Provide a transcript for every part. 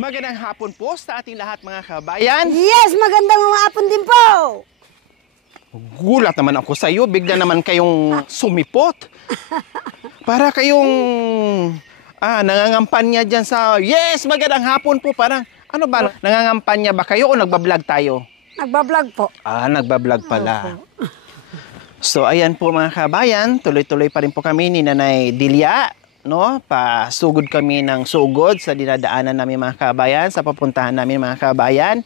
Magandang hapon po sa ating lahat mga kabayan. Yes, magandang hapon din po. Gulat naman ako sa iyo, bigla naman kayong sumipot. Para kayong nangangampanya dyan sa yes, magandang hapon po. Parang ano ba, nangangampanya ba kayo o nagbablog tayo? Nagbablog po. Nagbablog pala. So ayan po mga kabayan, tuloy-tuloy pa rin po kami ni Nanay Delia. No, pasugod kami ng sugod sa dinadaanan namin mga kabayan, sa papuntahan namin mga kabayan.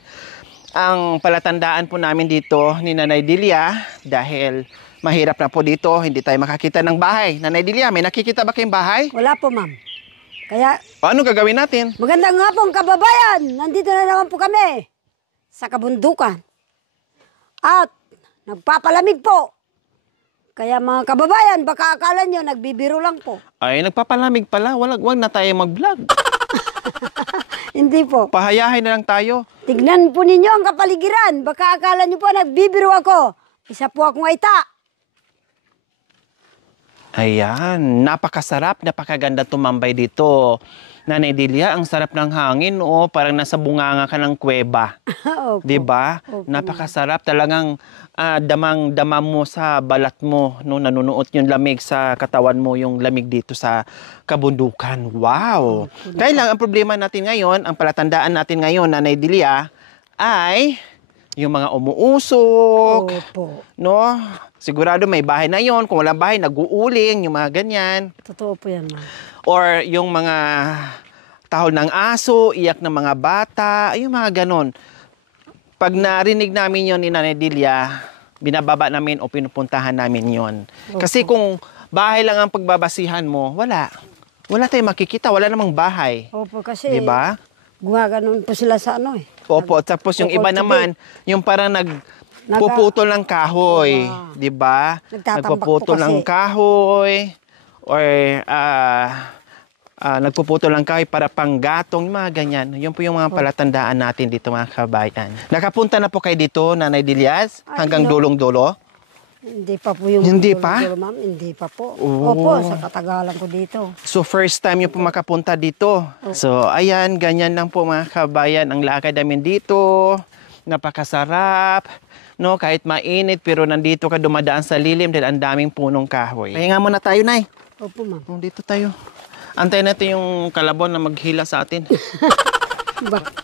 Ang palatandaan po namin dito ni Nanay Delia, dahil mahirap na po dito, hindi tayo makakita ng bahay. Nanay Delia, may nakikita ba kayong bahay? Wala po, ma'am. Kaya, Paano gagawin natin? magandang hapon kababayan. Nandito na naman po kami sa kabundukan. At nagpapalamig po. Kaya mga kababayan, baka akala nyo, nagbibiro lang po. Ay, nagpapalamig pala. Wag na tayo mag-vlog. Hindi po. Pahayahin na lang tayo. Tignan po ninyo ang kapaligiran. Baka akala nyo po, nagbibiro ako. Isa po akong aita. Ayan, napakasarap, napakaganda tumambay dito. Nanay Delia, ang sarap ng hangin, parang nasa bunganga ka ng kuweba. Opo. 'Di ba? Opo. Napakasarap talagang damang-dama mo sa balat mo, no, nanunuot yung lamig sa katawan mo, yung lamig dito sa kabundukan. Wow. Kaya lang ang problema natin ngayon, ang palatandaan natin ngayon, Nanay Delia, ay yung mga umuusok, Opo. no? Sigurado may bahay na yon. Kung walang bahay, nag-uuling, yung mga ganyan. Totoo po yan, ma'am. Or yung mga tahol ng aso, iyak ng mga bata, yung mga ganon. Pag narinig namin yon ni Nanay Delia, binababa namin o pinupuntahan namin yon. Kasi kung bahay lang ang pagbabasihan mo, wala. Wala tayong makikita, wala namang bahay. Opo, kasi Di ba? gumaganon po sila sa ano eh. Opo, tapos yung iba naman, yung parang nagpuputol ng kahoy, di ba? Nagtatambak Nagpuputol po ng kasi. kahoy, or nagpuputol ng kahoy para panggatong, mga ganyan. Yun po yung mga palatandaan natin dito mga kabayan. Nakapunta na po kayo dito, Nanay Delias, hanggang dulong-dulo? Hindi pa po yung Hindi pa? dulo, ma'am. Hindi pa po. Oh. Opo, sa katagalan ko dito. So first time nyo po makapunta dito. So ayan, ganyan lang po mga kabayan ang lakad namin dito. Napakasarap. No, kahit mainit pero nandito ka dumadaan sa lilim dahil ang daming punong kahoy. Pahinga muna tayo, Nay. Opo, ma'am. Dito tayo. Antayin natin yung kalabon na maghila sa atin.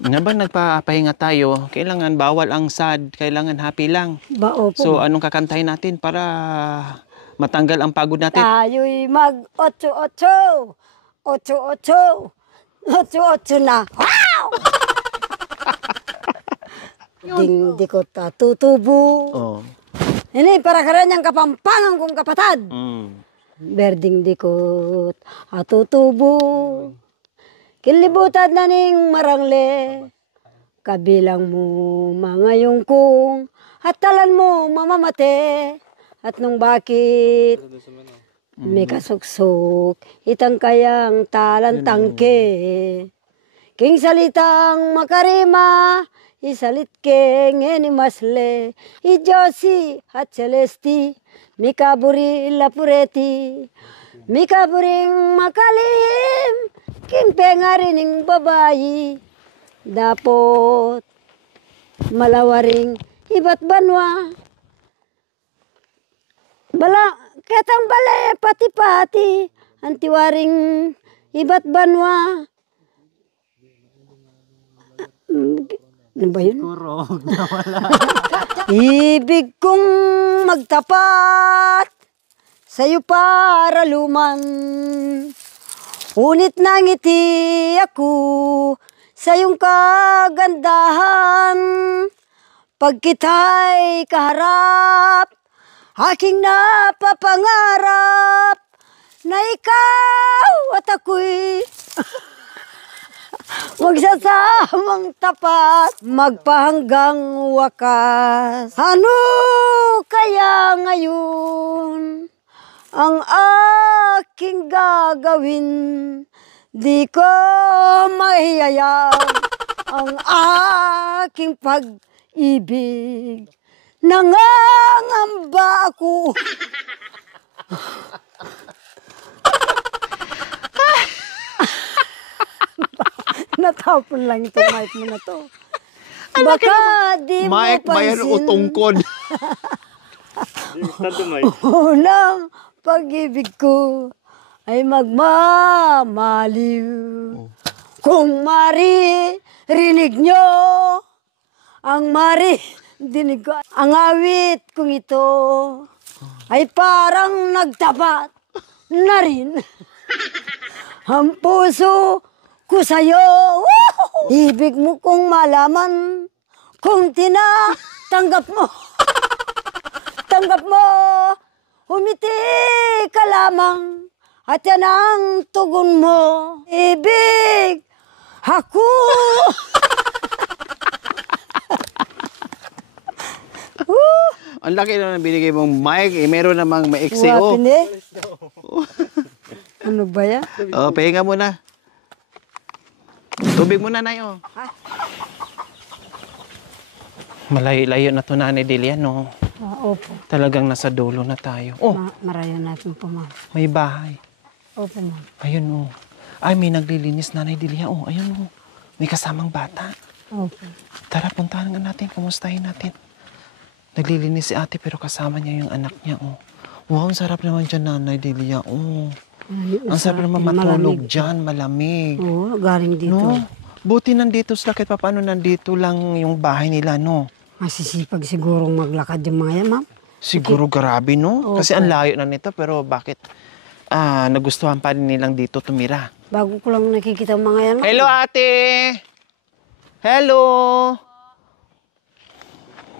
Nagpapahinga tayo, kailangan bawal ang sad, kailangan happy lang. Opo. So anong kakantahin natin para matanggal ang pagod natin? Tayo'y mag-otso-otso. Otso-otso. Otso-otso na. Wow! Di ko tatutubo. Oh. Ini para karanyang kapampangan kong kapatad. Berding di ko atutubo. Kilibutan na ning marangle, kabilang mo mga yungkong, at talan mo mamamate, at nung bakit may kasuksok, itang kayang talan tangke. King salitang makarima, isalit keng enimasle, ijosi at celesti, mikaburi lapureti, mikaburing makalim, king pengarining babayi, dapot malawaring iba't banwa. Ketang bale pati-pati, antiwaring iba't banwa. Ano ba yun? Ibig kong magtapat sa'yo para luman. Unit na ngiti ako sa iyong kagandahan. Pag kita'y kaharap, aking napapangarap na ikaw at ako'y magsasamang tapat, magpahanggang wakas. Ano kaya ngayon ang aking gagawin? Di ko mahihayag ang aking pag-ibig. Nangangamba ako. Natawa Hapon lang ito, mic mo na to. Baka di mo Mike, bayan o pansin. tungkod. Unang pag-ibig ko ay magmamaliw. Kung maririnig nyo ang dinig ko, ang awit kong ito ay parang nagtapat na rin ang puso ko sa'yo. Ibig mo kong malaman kung tinatanggap mo. Tanggap mo, humiti ka lamang at yan ang tugon mo. Ibig ako. Ang laki na binigay mong mic. Meron namang maiksi. Wapin eh. Ano ba yan? Pahinga muna. Tubig muna na yun. Malayo-layo na to Nanay Delia, no? Opo. Talagang nasa dulo na tayo. Marayo natin po, ma'am. May bahay. Opo, ma'am. Ayun, Ay, may naglilinis Nanay Delia. Ayun, May kasamang bata. Opo. Tara, puntahan nga natin. Kamustahin natin. Naglilinis si ate pero kasama niya yung anak niya, Wow, ang sarap naman dyan, Nanay Delia, Ang sarap naman matulog dyan, malamig. Oo, galing dito. No? Buti nandito sila kahit paano nandito lang yung bahay nila, no? Masisipag sigurong maglakad yung mga yan, ma'am. Siguro grabe, no? Opo. Kasi ang layo na nito, pero bakit nagustuhan pa rin nilang dito tumira? Bago ko lang nakikita ang mga yan, ma'am. Hello, ate! Hello!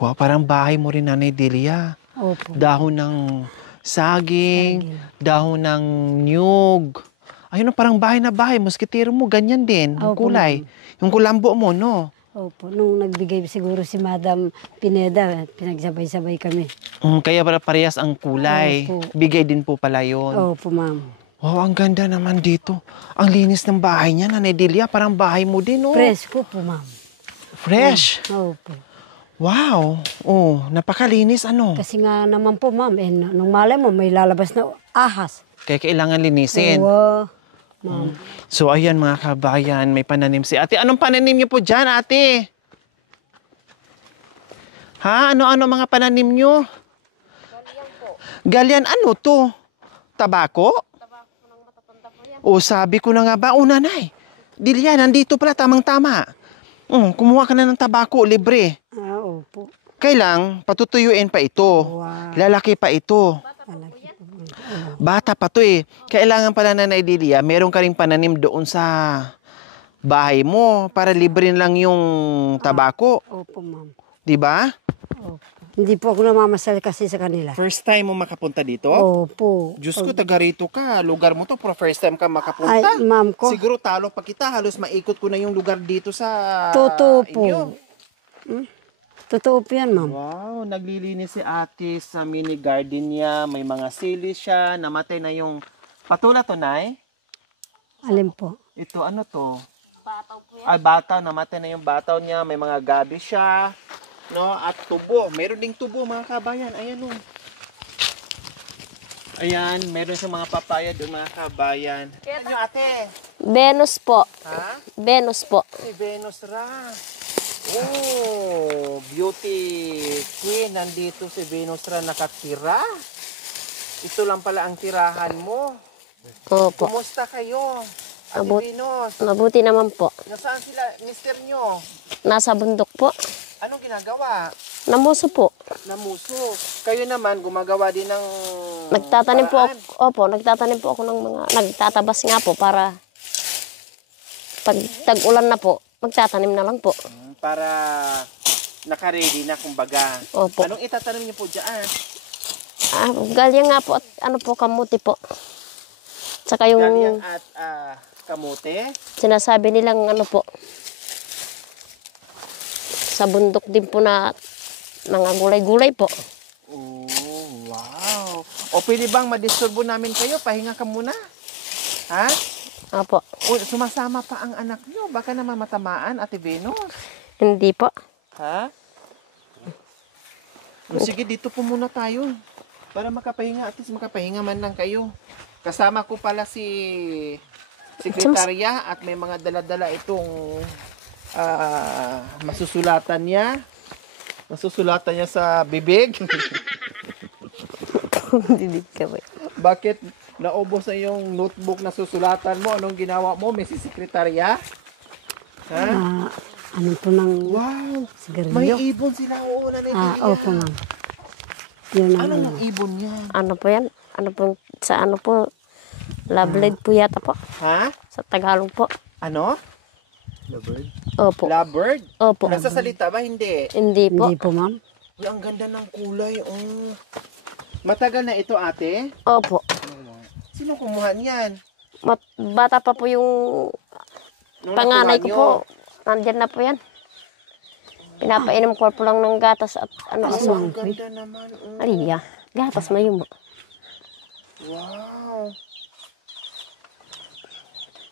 Wow, parang bahay mo rin, Nanay Delia. Opo. Dahon ng saging, dahon ng niyog. Ayun, parang bahay na bahay. Moskitero mo, ganyan din. Yung Opo, kulay. Yung kulambo mo, no? Opo. Nung nagbigay siguro si Madam Pineda, pinagsabay-sabay kami. Kaya para parehas ang kulay. Opo. Bigay din po pala yun. Opo, ma'am. Wow, ang ganda naman dito. Ang linis ng bahay niya, Nanay Delia. Parang bahay mo din, no? Presko po, ma'am. Fresh. Opo. Wow. Napakalinis, ano? Kasi nga naman po, ma'am, nung malay mo, may lalabas na ahas. Kaya kailangan linisin. Oo, ma'am. So, ayan mga kabayan, may pananim si ate. Anong pananim niyo po dyan, ate? Ha? Ano-ano mga pananim niyo? Galian po. Galian, ano to? Tabako? Tabako ng matatanda po yan. Sabi ko na nga ba, Nanay. Delia, nandito pala, tamang-tama. Kumuha ka na ng tabako, libre. Opo. Kailang, patutuyuin pa ito. Wow. Lalaki pa ito. Bata pa to eh. Kailangan pala Nanay Delia, meron ka ring pananim doon sa bahay mo para libre lang yung tabako. Opo, ma'am. Di ba? Opo. Hindi po ako namamasal kasi sa kanila. First time mo makapunta dito? Opo. Diyos ko, taga rito ka. Lugar mo to, pero first time ka makapunta. Ay, ma'am ko. Siguro talo pa kita. Halos maikot ko na yung lugar dito sa Totoo po. inyo. Totoo po yan, ma'am. Wow, naglilinis si ate sa mini garden niya. May mga sili siya. Namatay na yung patula to, Nay. Alin po? Ito, ano to? Bataw po yan. Bataw. Namatay na yung bataw niya. May mga gabi siya. No? At tubo. Meron ding tubo, mga kabayan. Ayan, oh. Ayan, meron sa mga papaya doon, mga kabayan. Ano yung ate? Venus po. Ha? Venus po. Si Venus Ra. Beauty queen. Nandito si Venus Ra nakatira. Ito lang pala ang tirahan mo. Opo. Kumusta kayo? Ate Venus, Mabuti naman po. nasaan sila, mister nyo? Nasa bundok po. Anong ginagawa? Namuso po. Namuso. Kayo naman, gumagawa din ng Nagtatanim po paraan. ako. Opo, nagtatanim po ako ng mga, nagtatabas nga po para pag tag-ulan na po, magtatanim na lang po. Para naka-ready na, kumbaga. Opo. Anong itatanim niyo po dyan? Galyang nga po at ano po, kamuti po. Tsaka yung Galyang at kamote. sinasabi nilang ano po, sa bundok din po na mga gulay-gulay po. Oh, wow. O pwede bang madisturbo namin kayo? Pahinga ka muna. Ha? Opo. O, sumasama pa ang anak niyo. Baka naman matamaan, Ate Venus. Hindi po. Ha? O, sige, dito po muna tayo. Para makapahinga, at least makapahinga man lang kayo. Kasama ko pala si sekretarya at may mga dala-dala itong masusulatan niya. Masusulatan niya sa bibig. Didig ka ba? Bakit naubos na yung notebook na susulatan mo? Anong ginawa mo, Mrs. Sekretarya? Ha? Ano po ng Wow! sigarilyo? May ibon sila. Oo, Nanay Delia. Opo, ma'am. Yun ang Anong ibon yan? Ano po yan? Ano po, sa ano po? Love leg po yata po. Ha? Sa Tagalog po. Ano? Opo. Lovebird? Opo. Nagsasalita ba? Hindi. Hindi po. Hindi po, ma'am. Uy, ang ganda ng kulay. Oh. Matagal na ito, ate? Opo. Sino kumuha niyan? Bata pa po yung Nung panganay nakuha ko po. Nandyan na po yan. Pinapainom ko po lang ng gatas at ano niyo? po. Ang ganda naman. Oh. Aliya. Gatas mayroon mo. Wow.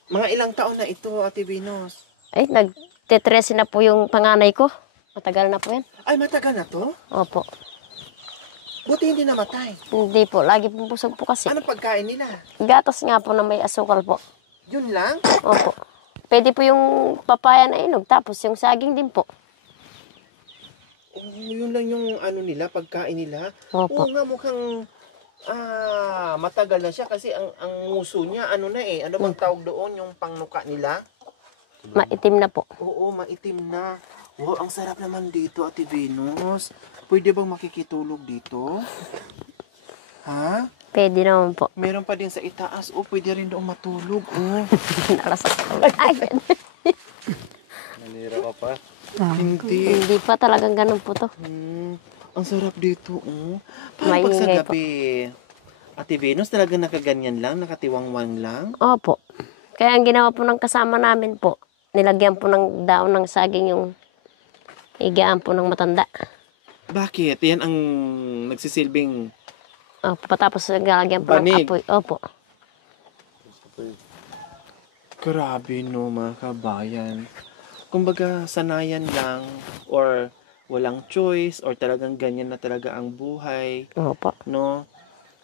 Mga ilang taon na ito, Ate Venus? Ay, nagtetresi na po yung panganay ko. Matagal na po yan. Ay, matagal na to? Opo. Buti hindi namatay. Hindi po. Lagi pong busog po kasi. Anong pagkain nila? Gatas nga po na may asukal po. Yun lang? Opo. Pwede po yung papaya na inog. Tapos yung saging din po. Oh, yun lang yung ano nila, pagkain nila. Oo Opo. nga, mukhang matagal na siya kasi ang nguso niya, ano na eh, ano bang tawag doon, yung pangnuka nila? Maitim na po. Oo, maitim na. Wow, ang sarap naman dito, Ate Venus. Pwede bang makikitulog dito? Ha? Pwede naman po. Meron pa din sa itaas. Oh, pwede rin doon matulog. Oh. Nalasak ko. Ay, Hindi. hindi pa talagang ganun po to. Ang sarap dito. Oh. Parang pag sa Maingay gabi, Ate Venus, talagang nakaganyan lang, nakatiwangwang lang. Opo. Kaya ang ginawa po ng kasama namin po, nilagyan po ng daon ng saging yung higaan po ng matanda. Bakit? Yan ang nagsisilbing Opo, patapos nilagyan po Banig. ng apoy. Opo. grabe no, mga kabayan. Kumbaga, sanayan lang or walang choice or talagang ganyan na talaga ang buhay, Opo. no?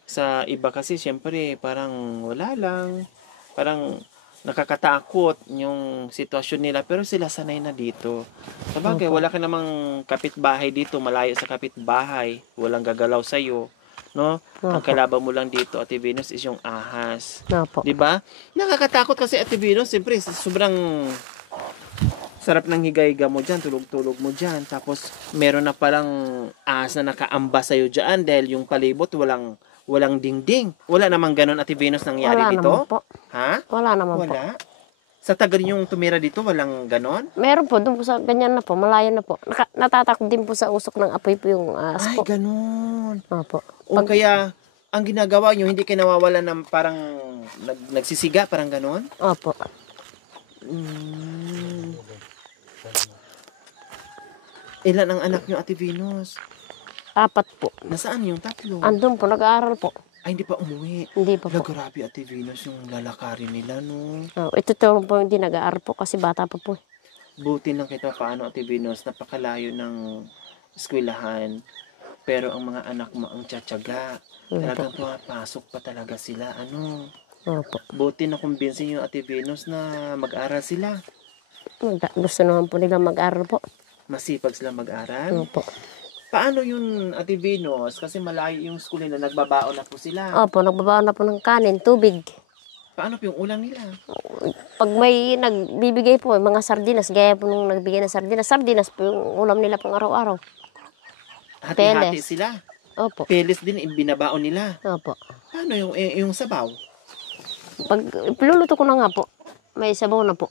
Sa iba kasi, syempre, parang wala lang. Parang nakakatakot yung sitwasyon nila. Pero sila sanay na dito. Sabagay, wala ka namang kapitbahay dito. Malayo sa kapitbahay. Walang gagalaw sa'yo. No? Ang Opo. kalaban mo lang dito, Ate Venus, is yung ahas. Opo. 'Di ba? Nakakatakot kasi, Ate Venus. Siyempre, sobrang sarap ng higa-higa mo dyan, tulog-tulog mo dyan. Tapos, meron na palang ahas na nakaamba sa'yo dyan dahil yung palibot walang dingding. Wala namang ganun, Ate Venus, nangyari Wala dito? naman po. Ha? Wala naman po. Wala? Sa tagal yung tumira dito, walang ganon? Meron po, doon po sa ganyan na po, malayo na po. Natatakot din po sa usok ng apoy po yung ahas Ay, po. ganon. Opo. O kaya, ang ginagawa nyo, hindi kayo nawawalan ng parang nagsisiga, parang ganon? Opo. Ilan ang anak nyo, Ate Venus? 4 po. Nasaan yung 3? Andun po, nag-aaral po. Ay, hindi pa umuwi. Hindi pa Wala, po. grabe, Ate Venus, yung lalakarin nila, no? Oh, ito po hindi nag-aaral po kasi bata pa po. Buti lang kita paano, Ate Venus, napakalayo ng eskwelahan. Pero ang mga anak mo ang tiyatyaga. Talagang pumapasok pa talaga sila. Ano? Opo. Buti na kumbinsin yung Ate Venus na mag-aral sila. Gusto naman po nila mag-aaral po. Masipag sila mag-aral. Opo. Paano yun, Ate Venus? Kasi malayo yung school nila, nagbabaon na po sila. Opo, nagbabaon na po ng kanin, tubig. Paano po yung ulam nila? Pag may nagbibigay po, mga sardinas, gaya po nung nagbigay ng sardinas po yung ulam nila pang araw-araw. Hati-hati Peles. sila. Opo. Peles din, ibinabaon nila. Opo. Paano yung sabaw? Pag luluto ko na nga po, may sabaw na po.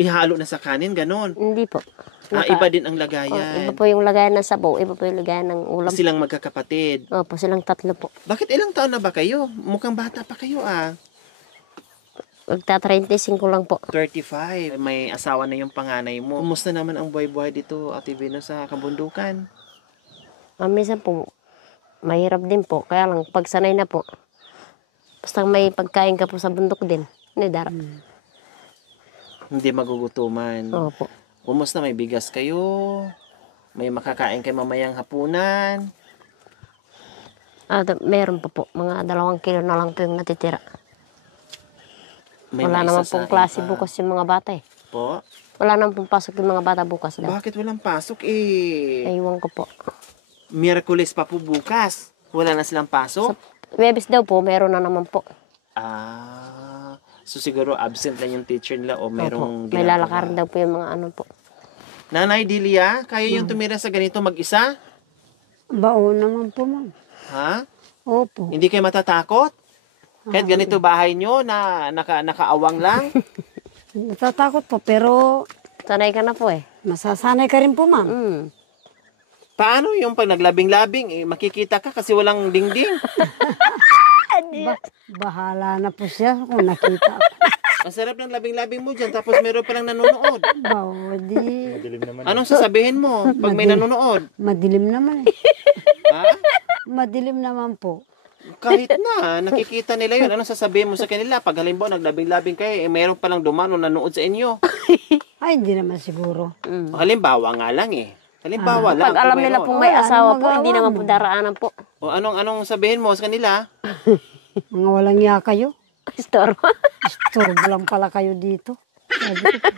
Ihalo na sa kanin, ganon. Hindi po. Iba din ang Iba lagayan. po yung lagayan ng sabaw, iba po yung lagayan ng ulam. Silang magkakapatid. Opo, silang 3 po. Bakit ilang taon na ba kayo? Mukhang bata pa kayo ah. Magta-35 lang po. 35. May asawa na yung panganay mo. Kumusta naman ang buhay-buhay dito, Ate Venus, sa kabundukan? Minsan po, mahirap din po. Kaya lang, pag sanay na po, basta may pagkain ka po sa bundok din. Hindi darap. Hindi magugutuman. Opo. Kumusta? May bigas kayo? May makakain kayo mamayang hapunan? Meron pa po. Mga 2 kilo na lang po yung natitira. May Wala naman maisasain pong klase pa. bukas yung mga bata eh. Po? Wala naman pong pasok yung mga bata bukas daw. Bakit walang pasok eh? Aywan ko po. Miyerkules pa po bukas. Wala na silang pasok? Webes daw po, meron na naman po. So siguro absent lang yung teacher nila o merong Opo. May ginagawa. lalakarin daw po yung mga ano po. Nanay Delia, kaya yung tumira sa ganito mag-isa? Baon naman po, ma'am. Ha? Opo. Hindi kayo matatakot? Kahit ganito bahay nyo na nakaawang lang? Natatakot po, pero Sanay ka na po eh. masasanay ka rin po, ma'am. Mm. Paano yung pag naglabing-labing, makikita ka kasi walang dingding? Bahala na po siya kung nakita. Ang sarap ng labing-labing mo dyan, tapos meron palang nanonood. Di Anong sasabihin mo pag may nanonood? madilim naman eh. Ha? Madilim naman po. Kahit na, nakikita nila yun. Anong sasabihin mo sa kanila? Pag halimbawa, naglabing-labing kayo, meron palang dumano nanonood sa inyo. Ay, hindi naman siguro. Halimbawa nga lang eh. Halimbawa lang. Pag alam kung nila mayroon. pong may Wala, asawa ano po, hindi magawa naman mo? po daraanan po. O anong sabihin mo sa kanila? Mga walang iya kayo. Store. Istorbo lang pala kayo dito. Sabi ko,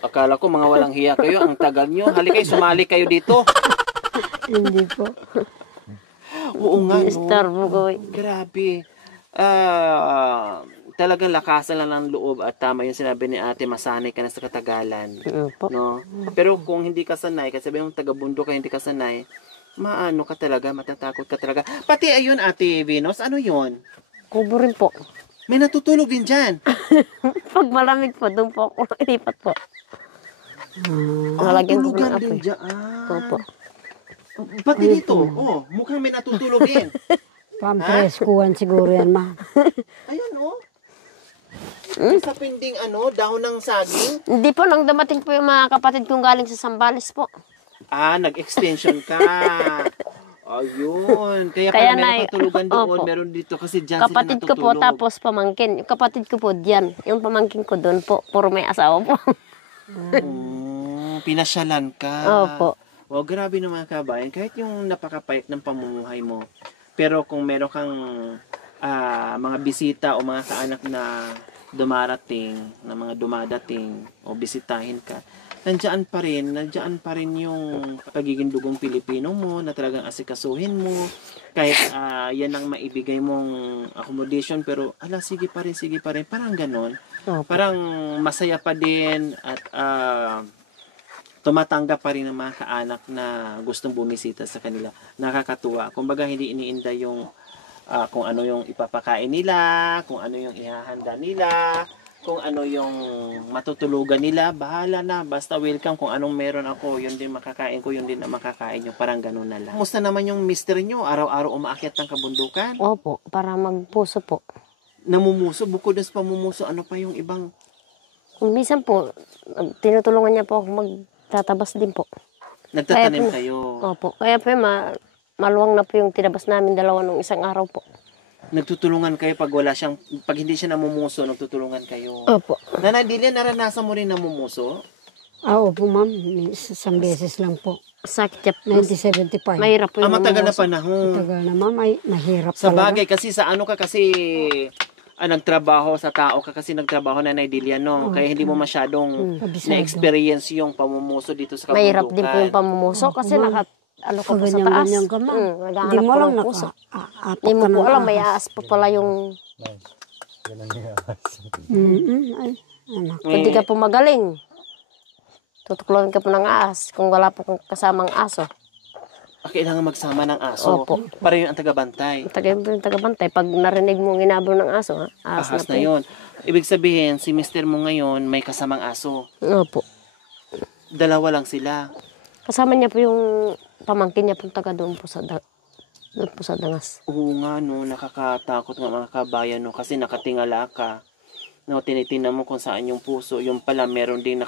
Akala ko mga walang hiya kayo, ang tagal nyo. Halika kayo, sumali kayo dito. hindi po. Oo nga, no? Store mo ko. Grabe. Talagang lakasan lang ng loob at tama yung sinabi ni ate, masanay ka na sa katagalan. Po. No? Pero kung hindi ka sanay, kasi sabi yung taga-bundo ka, hindi ka sanay, maano ka talaga, matatakot ka talaga. Pati ayun, ate Venus, ano yun? Kubo rin po. May natutulog din dyan. Pag malamig po, doon po ako ilipat po. Lalagyan ko po tulugan ng din apoy. dyan. Opo. Pati dito, mukhang may natutulog din. Pampreskuhan siguro yan, ma. Ayun, Sa pinding dahon ng saging. Hindi po, nang dumating po yung mga kapatid kong galing sa Sambales po. Nag-extension ka. Ayun. Kaya Kaya pala meron na- kang tulugan doon, Opo. meron dito kasi dyan Kapatid sila ko po, natutulog. tapos pamangkin. Yung kapatid ko po diyan. Yung pamangkin ko doon po, puro may asawa po. Pinasyalan ka. Opo. Wow, grabe naman kabayan. Kahit yung napakapayat ng pamumuhay mo. Pero kung meron kang mga bisita o mga kaanak na dumarating, na mga dumadating o bisitahin ka, nandiyan pa rin yung pagiging dugong Pilipino mo na talagang asikasuhin mo. Kahit yan ang maibigay mong accommodation, pero sige pa rin. Parang ganon. Opo. Parang masaya pa din at tumatanggap pa rin ng mga kaanak na gustong bumisita sa kanila. Nakakatuwa. Kumbaga, hindi iniinda yung kung ano yung ipapakain nila, kung ano yung ihahanda nila, kung ano yung matutulugan nila, bahala na. Basta welcome. Kung anong meron ako, yun din makakain ko, yun din na makakain nyo. Parang ganun na lang. Kumusta naman yung mister nyo? Araw-araw umaakyat ng kabundukan? Opo, para magpuso po. Namumuso? Bukod sa pamumuso, ano pa yung ibang... Kung minsan po, tinutulungan niya po ako magtatabas din po. Nagtatanim Kaya po- kayo? Opo, kaya po maluwang na po yung tinabas namin dalawa nung isang araw po. Nagtutulungan kayo pag pag hindi siya namumuso, nagtutulungan kayo. Opo. Nanay Delia, naranasan mo rin namumuso? Opo, ma'am. Isang beses lang po. Sakit niya po. 1975. Mahirap po yung Matagal na namumuso. panahon. Tagal na, ma'am. Ay, mahirap Sa talaga. bagay, kasi sa ano ka kasi nagtrabaho sa tao ka kasi nagtrabaho Nanay Delia, no? Kaya hindi mo masyadong Kabisado. na-experience yung pamumuso dito sa kabundukan. Mahirap din po yung pamumuso kasi ma'am. ano ka Pag po sa taas. ganyan ka, ma'am. Naghahanap Hindi mo po lang ng puso. naka-apak Hindi mo ka po ng alam, may ahas. aas pa pala yung... Ay, anak. Kung di ka po magaling, tutuklawin ka po ng aas kung wala po kang kasamang aso. Kailangan magsama ng aso. Opo. Para yung tagabantay. Tagay po yung tagabantay. Pag narinig mo ang inabol ng aso, aas Ahas na po. na yun. Ibig sabihin, si mister mo ngayon may kasamang aso. Opo. Dalawa lang sila. Kasama niya po yung pamangkin niya po taga doon po sa Dangas. Oo nga, no, nakakatakot nga mga kabayan, no, kasi nakatingala ka. No, tinitingnan mo kung saan yung puso. Yung pala, meron din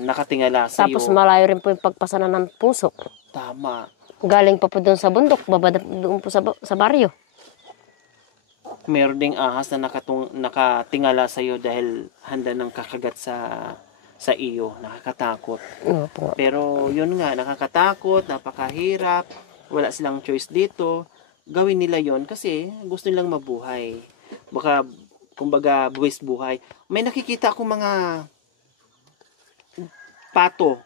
nakatingala sa iyo. Tapos malayo rin po yung pagpasana ng puso. Tama. Galing pa po doon sa bundok, babada doon po sa baryo. Meron ding ahas na nakatingala sa iyo dahil handa ng kakagat sa iyo. Nakakatakot. Opo. Pero yun nga, nakakatakot, napakahirap. Wala silang choice dito. Gawin nila yon kasi gusto nilang mabuhay. baka, kumbaga, buwis buhay. May nakikita akong mga pato.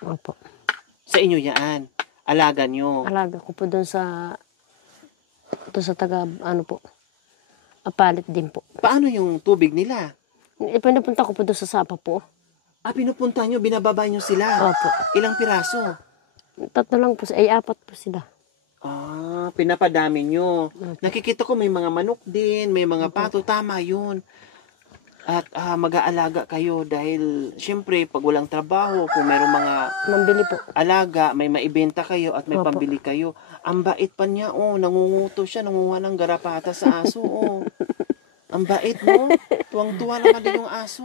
Opo. Sa inyo yan. Alaga nyo. Alaga ko po doon sa taga, ano po, Apalit din po. Paano yung tubig nila? Pinupunta ko po doon sa Sapa po. Pinupunta nyo, binababa nyo sila. Opo. Ilang piraso? 3 lang po, ay 4 po sila. Pinapadami nyo. Nakikita ko may mga manok din, may mga pato. Tama yun. At mag-aalaga kayo dahil syempre pag walang trabaho, kung mayroong mga Mambili po. alaga, may maibenta kayo at may Opo. pambili kayo. Ang bait pa niya, nangunguto siya, nangunguha ng garapata sa aso, Ang bait, no? Tuwang-tuwa naman din yung aso.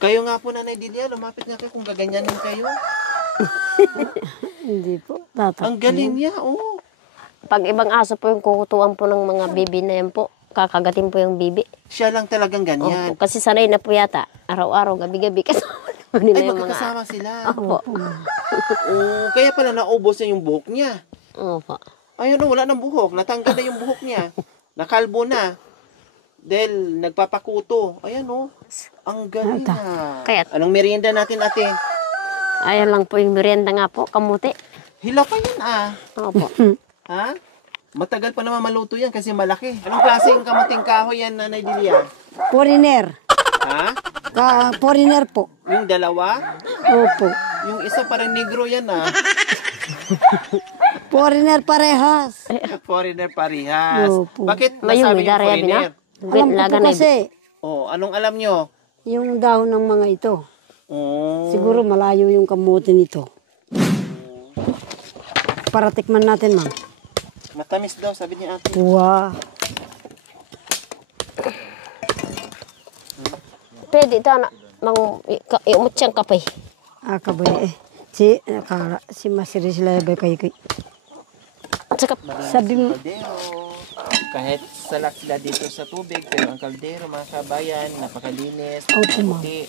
Kayo nga po, Nanay Dilia, lumapit nga kayo kung gaganyanin kayo. Hindi po. Tatak. Ang galing niya, Pag ibang aso po yung kukutuan po ng mga bibi na yan po, kakagatin po yung bibi. Siya lang talagang ganyan. Opo. Kasi sanay na po yata, araw-araw, gabi-gabi, kasama po nila Ay, yung mga... magkakasama sila. Opo. Kaya pala naubos niya yung buhok niya. Opo. Ayun, wala ng buhok. Natanggal na yung buhok niya. Nakalbo na. Dahil nagpapakuto. Ayan, Ang galing na. Kaya- Anong merienda natin, ate? Ayan lang po yung merienda nga po, kamuti. Hila pa yan, Opo. Ha? Matagal pa naman maluto yan kasi malaki. Anong klaseng kamuting kahoy yan, Nanay Dilia? Foreigner. Ha? Foreigner po. Yung dalawa? Opo. Yung isa parang negro yan, Foreigner parehas. Foreigner parihas. Opo. Bakit Mayroon, nasabi may yung daraya foreigner? Alam ko po kasi, Anong alam nyo? yung dahon ng mga ito. Siguro malayo yung kamuti nito. Para tikman natin, ma'am. Matamis daw, sabi ni ate. Wow. Pwede ito na, iumot siyang kape. Kabay si Masiris Lebe kay. At saka, Sabi mo, Kaldero. Kahit salak sila dito sa tubig, pero ang kaldero, mga kabayan, napakalinis, puti.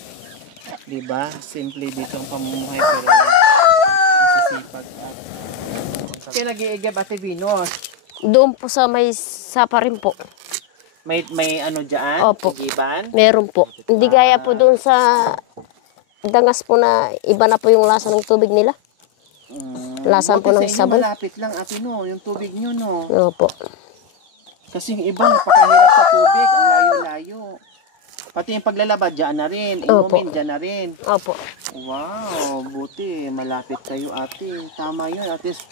Diba? Simple dito ang pamumuhay, pero masisipag. Kaya nag-iigab, Ate Venus. doon po sa may Sapa rin po. May ano dyan? Opo. Igiban? Meron po. Hindi gaya po doon sa Dangas po na iba na po yung lasa ng tubig nila. Lasa po ng Buti sa inyo sabon. malapit lang, Ate, yung tubig nyo, Opo. Kasi yung iba, napakahirap sa tubig, ang layo-layo. Pati yung paglalaba, dyan na rin. Inumin, dyan na rin. Opo. Wow, buti. Malapit kayo, ate. Tama yun. At least,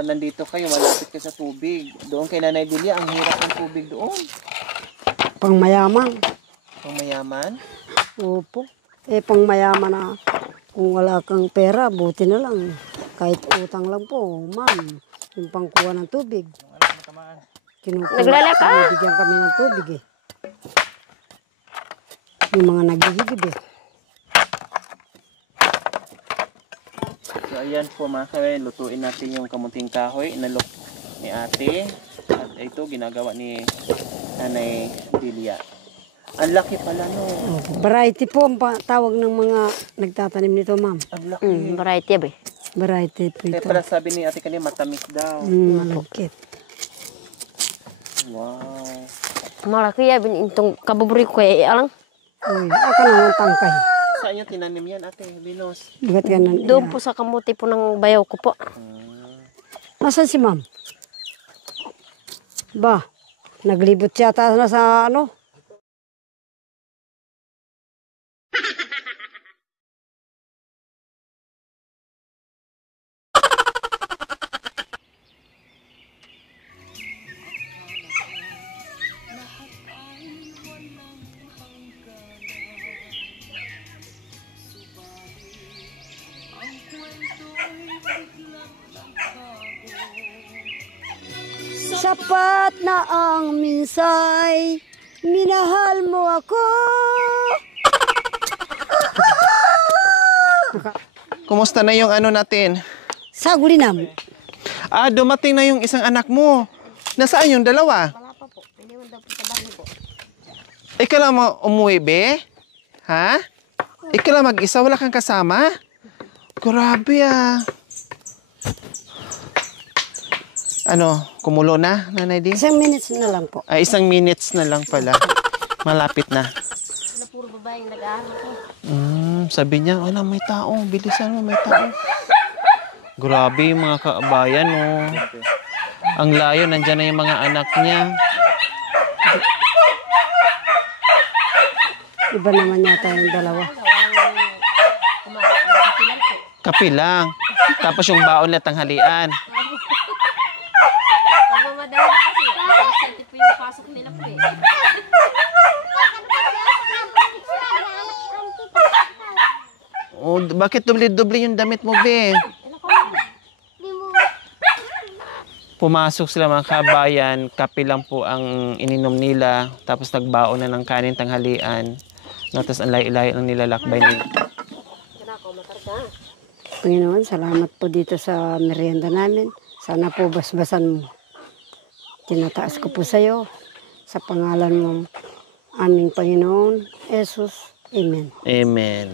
nandito kayo, malapit kayo sa tubig. Doon kay Nanay Dilia, ang hirap ng tubig doon. pangmayaman. Ang mayaman. Opo. Pangmayaman na kung wala kang pera, buti na lang. Kahit utang lang po, ma'am. Yung pangkuha ng tubig. Naglalay ka? Binibigyan kami ng tubig Yung mga naghihigib So, ayan po mga kawain. Lutuin natin yung kamuting kahoy. Inalok ni ate. At ito, ginagawa ni Nanay Dilia. Ang laki pala, Variety po ang tawag ng mga nagtatanim nito, ma'am. Ang laki. Variety ba? Variety po Kaya ito. pala sabi ni ate kanina, matamis daw. Malagkit. Wow. Malaki ya, itong kabuburi ko alang. Uy, aka naman tangkay. Saan yung tinanim yan, ate Venus? Ba't ganun? Doon po sa kamuti po ng bayaw ko po. Nasaan si ma'am? Ba, naglibot yata na sa ano? Sapat na ang minsay, minahal mo ako. Kumusta na yung ano natin? Sagulinam. Dumating na yung isang anak mo. Nasaan yung dalawa? Wala pa po. Iniwan daw po sa bahay po. Ikaw lang umuwi, be? Ha? Ikaw lang mag-isa? Wala kang kasama? Grabe Ano, kumulo na, Nanay Di? Isang minutes na lang po. Ay, 1 minutes na lang pala. Malapit na. Sila puro babae yung nag-aaral po. Sabi niya, wala, may tao. Bilisan mo, may tao. Grabe yung mga kaabayan, oh. Ang layo, nandyan na yung mga anak niya. Iba naman yata yung dalawa. Kape lang. Tapos yung baon na tanghalian. Pagmamadali kasi, sente po yung pasok nila po eh. Oh, bakit doble-doble yung damit mo, be? Pumasok sila mga kabayan, kape lang po ang ininom nila, tapos nagbaon na ng kanin tanghalian. No, tapos ang layo-layo ang nilalakbay nila. Panginoon, salamat po dito sa merienda namin. Sana po basbasan mo. Tinataas ko po sa iyo. Sa pangalan mo, aming Panginoon, Jesus. Amen. Amen.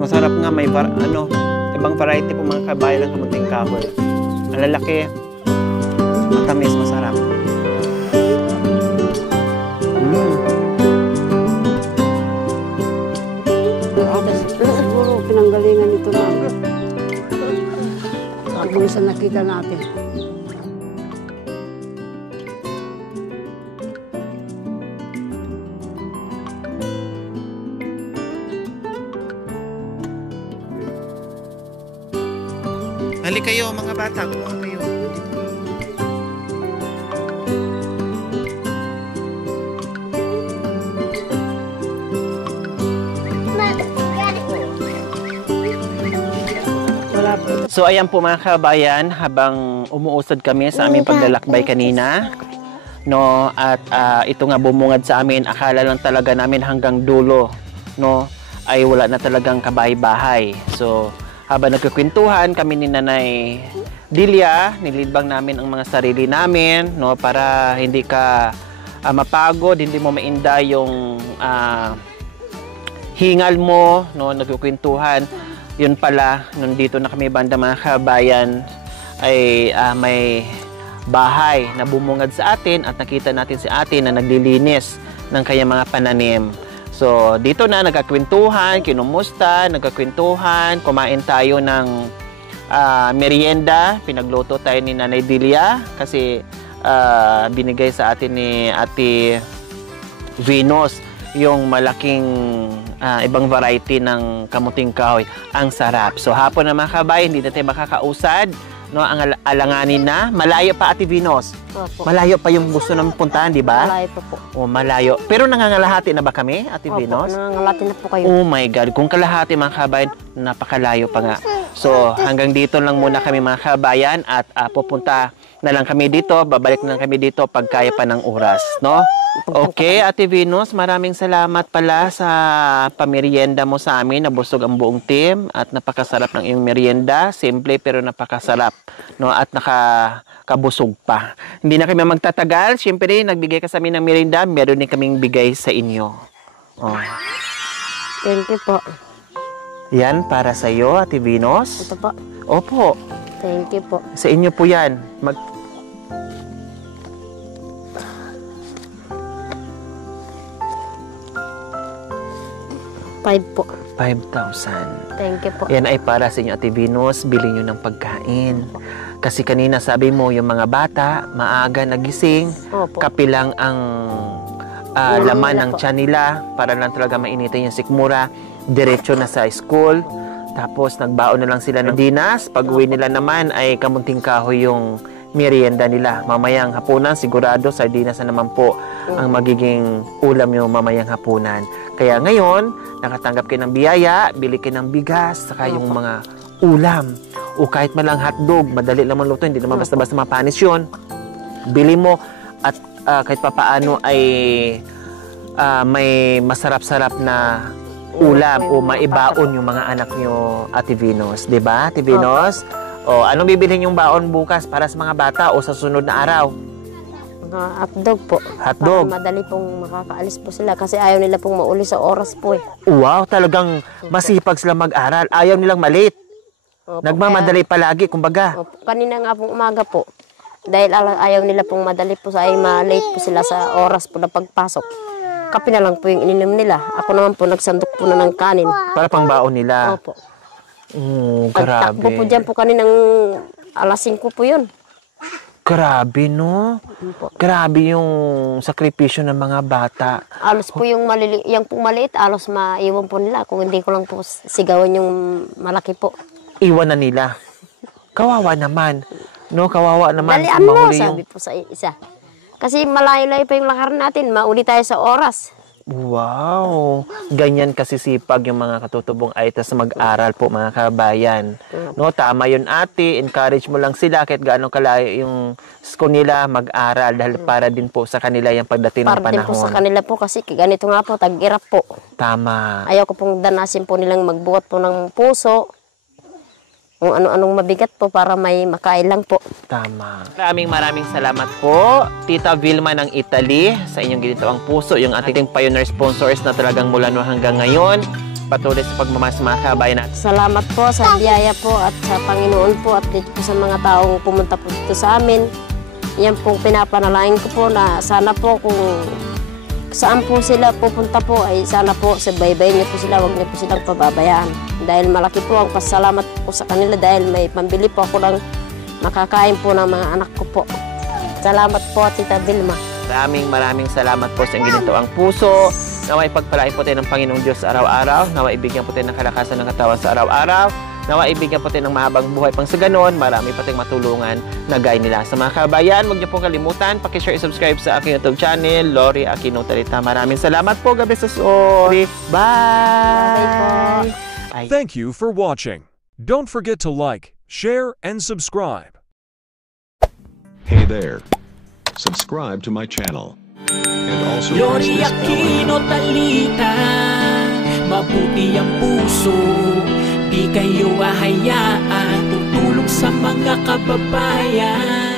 Masarap nga, may ibang variety po mga kabayan ng kamunting kahoy. Ang lalaki, matamis, masarap. Siguro pinanggalingan ito na. Kung sa nakita natin. Halik kayo mga bata, kumuha kayo. So ayan po mga kabayan, habang umuusad kami sa aming paglalakbay kanina, no, at ito nga bumungad sa amin, akala lang talaga namin hanggang dulo, no, ay wala na talagang kabahay-bahay. So habang nagkukwentuhan kami ni Nanay Delia, nilibang namin ang mga sarili namin, no, para hindi ka mapagod, hindi mo mainda yung hingal mo, no, nagkukwentuhan. Yun pala, nandito na kami banda mga kabayan, ay may bahay na bumungad sa atin at nakita natin si ate na naglilinis ng kanyang mga pananim. So, dito na nagkakwentuhan, kinumusta, nagkakwentuhan, kumain tayo ng merienda. Pinagluto tayo ni Nanay Delia kasi binigay sa atin ni Ate Venus yung malaking ibang variety ng kamuting kahoy. Ang sarap. So, hapon na mga kabayan, hindi na tayo makakausad. No, ang alanganin na. Malayo pa, Ate Venus. Opo. Malayo pa yung gusto namin puntahan, di ba? Malayo pa po. O, malayo. Pero nangangalahati na ba kami, Ate Venus? Opo, nangangalati na po kayo. Oh my God. Kung kalahati mga kabayan, napakalayo pa nga. So, hanggang dito lang muna kami mga kabayan at pupunta na lang kami dito. Babalik na lang kami dito pag kaya pa ng oras, no? Okay, Ate Venus, maraming salamat pala sa pamerienda mo sa amin. Nabusog ang buong team at napakasarap ng iyong merienda. Simple pero napakasarap, no? At nakakabusog pa. Hindi na kami magtatagal. Siyempre, nagbigay ka sa amin ng merienda. Meron din kaming bigay sa inyo. Oh. Thank you po. Yan, para sa iyo, Ate Venus. Ito po. Opo, Thank you po. sa inyo po yan. 5 po. 5,000. Thank you po. Yan ay para sa inyo, Ate Venus. Bili nyo ng pagkain. Kasi kanina sabi mo, yung mga bata, maaga nagising, Opo. kapilang ang laman ng tiyan nila para lang talaga mainitin yung sikmura. Diretso na sa school. Tapos nagbaon na lang sila ng dinas. Pag uwi nila naman ay kamunting kahoy yung merienda nila. Mamayang hapunan, sigurado sardinas na naman po ang magiging ulam yung mamayang hapunan. Kaya ngayon, nakatanggap kayo ng biyaya, bili kayo ng bigas, saka yung mga ulam. O kahit malang hotdog, madali naman luto, hindi naman basta-basta mapanis yun. Bili mo at kahit papaano ay may masarap-sarap na ulam o maibaon yung mga anak nyo, Ate Venus. Diba, Ate Venus? O, anong bibilhin yung baon bukas para sa mga bata o sa sunod na araw? Hotdog po. Hotdog? Para madali pong makakaalis po sila kasi ayaw nila pong mauli sa oras po eh. Wow, talagang masipag sila mag-aral. Ayaw nilang malit. Opo, Nagmamadali palagi, kumbaga. Opo, kanina nga pong umaga po. Dahil ayaw nila pong madali po ay ma-late po sila sa oras po na pagpasok. Kape na lang po yung ininom nila. Ako naman po nagsandok po na ng kanin. Para pang baon nila. Opo. Grabe. Nagtakbo po dyan po kaninang alas 5 po yun. Grabe, no? Opo. Grabe yung sakripisyo ng mga bata. Alos po yung yung pong maliit, alos maiwan po nila. Kung hindi ko lang po sigawan yung malaki po. Iwan na nila. Kawawa naman. No, kawawa naman. Dalian mo, Mahuli sabi po sa isa. Kasi malayo-layo pa yung lakaran natin. Mauli tayo sa oras. Wow! Ganyan kasi sipag yung mga katutubong Aitas na mag-aral po, mga kabayan. No, tama yun, ate. Encourage mo lang sila kahit gaano kalayo yung school nila mag-aral dahil para din po sa kanila yung pagdating ng Para din po sa panahon. kanila po kasi ganito nga po, tag-irap po. Tama. Ayaw ko pong danasin po nilang magbuhat po ng puso. Kung ano-anong mabigat po para may makain lang po. Tama. Maraming salamat po, Tita Vilma ng Italy, sa inyong ginitawang puso, yung ating pioneer sponsors na talagang mula no hanggang ngayon, patuloy sa pagmamas mga kabayan natin. Salamat po sa biyaya po at sa Panginoon po at dito po sa mga taong pumunta po dito sa amin. Yan pong pinapanalangin ko po na sana po kung saan po sila pupunta po ay sana po sa baybay niyo po sila, huwag niyo po silang pababayaan. Dahil malaki po ang pasalamat po sa kanila dahil may pambili po ako ng makakain po ng mga anak ko po. Salamat po, Tita Vilma. Maraming salamat po sa inyong ginitawang puso. Naway pagpalain po tayo ng Panginoong Diyos araw-araw. Naway ibigyan po tayo ng kalakasan ng katawan sa araw-araw. Naway ibigyan po tayo ng mahabang buhay pang sa ganon. Marami pa tayong matulungan na gaya nila. Sa mga kabayan, huwag niyo pong kalimutan, pakishare, subscribe sa aking YouTube channel, Lori Aquino Talita. Maraming salamat po. Gabi sa Bye! Bye po. Ay. Thank you for watching. Don't forget to like, share, and subscribe. Hey there. Subscribe to my channel. And also press Lori this bell icon. Aquino Talita, mabuti ang puso, di kayo hahayaan, tutulong sa mga kababayan.